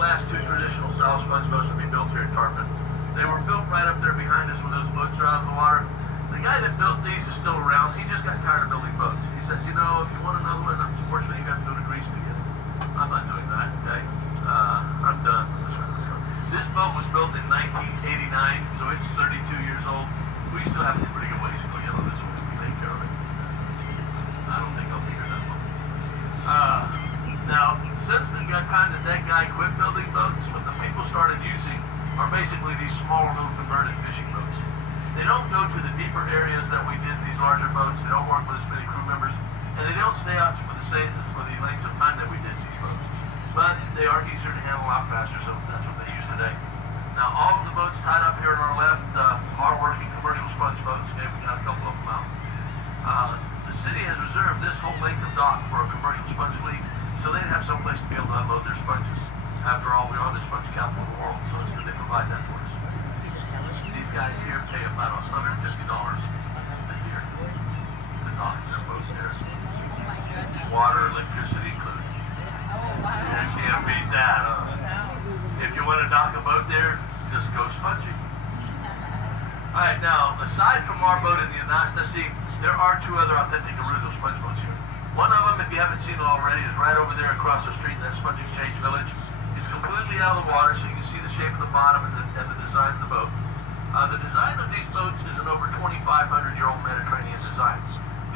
the last two traditional style sponge boats to be built here at Tarpon. They were built right up there behind us when those boats are out of the water. The guy that built these is still around. He just got tired of building boats. He says, you know, if you want another one, unfortunately, you got to go to Greece to get it. I'm not doing that, okay? I'm done. This boat was built in 1989, so it's 32 years old. We still have a pretty good ways to go yet on this one. We take care of it. I don't think I'll be here that long. Now, since the time that that guy quit building boats, what the people started using are basically these smaller little converted fishing boats. They don't go to the deeper areas that we did these larger boats. They don't work with as many crew members, and they don't stay out for the lengths of time that we did these boats. But they are easier to handle a lot faster, so that's what they use today. Now, all of the boats tied up here on our left are working commercial sponge boats. Okay, we got a couple of them out. The city has reserved this whole length of dock for a commercial sponge fleet, so they'd have some place to be able to unload their sponges. After all, we are the sponge capital of the world, so it's good they provide that for us. These guys here pay about $150 a year to dock their boats there. Water, electricity included. You can't beat that, huh? If you want to dock a boat there, just go sponging. Alright, now, aside from our boat in the Anastasi, there are two other authentic original sponge boats here. One of them, if you haven't seen it already, is right over there across the street in that Sponge Exchange Village. It's completely out of the water, so you can see the shape of the bottom and the design of the boat. The design of these boats is an over 2,500-year-old Mediterranean design.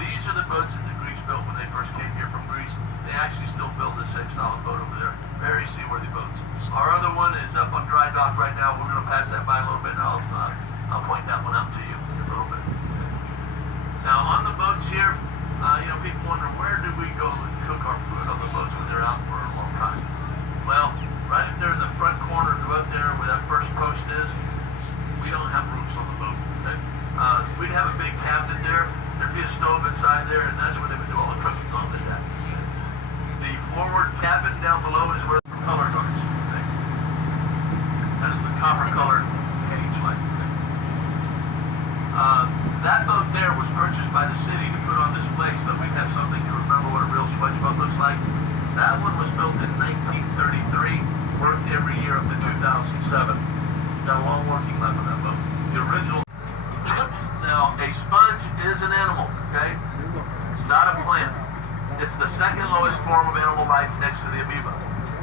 These are the boats that the Greeks built when they first came here from Greece. They actually still build the same style of boat over there. Very seaworthy boats. Our other one is up on dry dock right now. We're going to pass that by a little bit, and I'll point that one out to you in a little bit. Now, on the boats here, people wonder, where do we go and cook our food on the boats when they're out for a long time? Well, right up there in the front corner, right there where that first post is, we don't have roofs on the boat. Okay? We'd have a big cabinet there. There'd be a stove inside there, and that's where they would do all the cooking on the deck. The forward cabin down below is where the propeller guards. Okay? That is the copper-colored cage light. Okay? That boat there was purchased by the city to put on display so that we'd have something to remember what a real sponge boat looks like. That one was built in 1933, worked every year up to 2007. Got a long working life on that boat. The original. Now, a sponge is an animal, okay? It's not a plant. It's the second lowest form of animal life next to the amoeba.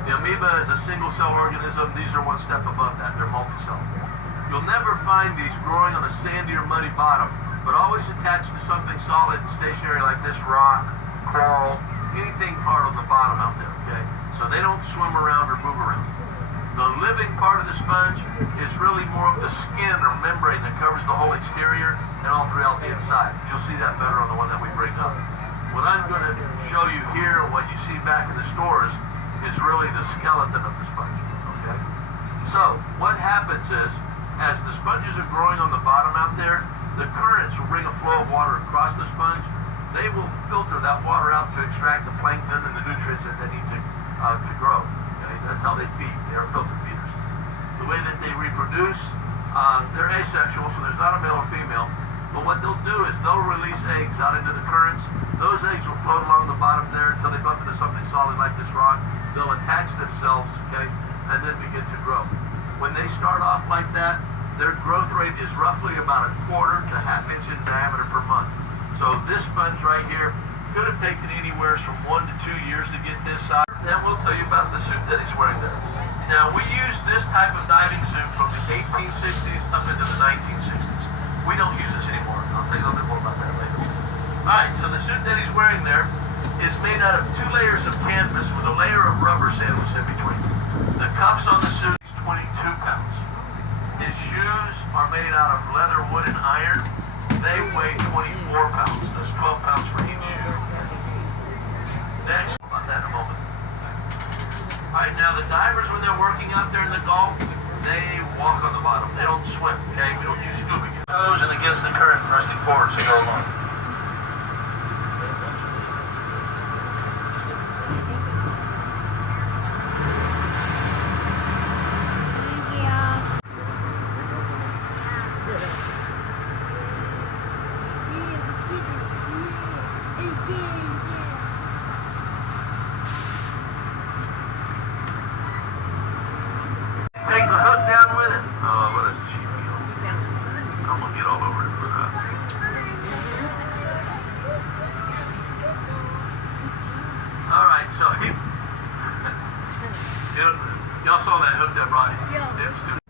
The amoeba is a single-cell organism. These are one step above that. They're multi-cell. You'll never find these growing on a sandy or muddy bottom, but always attached to something solid and stationary like this rock, coral, anything hard on the bottom out there, okay? So they don't swim around or move around. The living part of the sponge is really more of the skin or membrane that covers the whole exterior and all throughout the inside. You'll see that better on the one that we bring up. What I'm going to show you here, what you see back in the stores, is really the skeleton of the sponge, okay? So, what happens is, as the sponges are growing on the bottom out there, the currents will bring a flow of water across the sponge. They will filter that water out to extract the plankton and the nutrients that they need to grow. Okay? That's how they feed. They are filter feeders. The way that they reproduce, they're asexual, so there's not a male or female. But what they'll do is they'll release eggs out into the currents. Those eggs will float along the bottom there until they bump into something solid like this rock. They'll attach themselves, okay, and then begin to grow. When they start off like that, their growth rate is roughly about 1/4 to 1/2 inch in diameter per month. So this sponge right here could have taken anywhere from 1 to 2 years to get this size. And we'll tell you about the suit that he's wearing there. Now, we used this type of diving suit from the 1860s up into the 1960s. We don't use this anymore. I'll tell you a little bit more about that later. Alright, so the suit that he's wearing there is made out of 2 layers of canvas with a layer of rubber sandwiched in between. The cuffs on the suit is 22 pounds. His shoes are made out of leather, wood, and iron. They weigh 24 pounds. That's 12 pounds for each shoe. Next, about that in a moment. Alright, now the divers, when they're working out there in the Gulf, they walk on the bottom. They don't swim, okay? We don't use scuba gear. Toes and against the current, thrusting forward to go along. Y'all saw that hook up, right? Yeah. It's too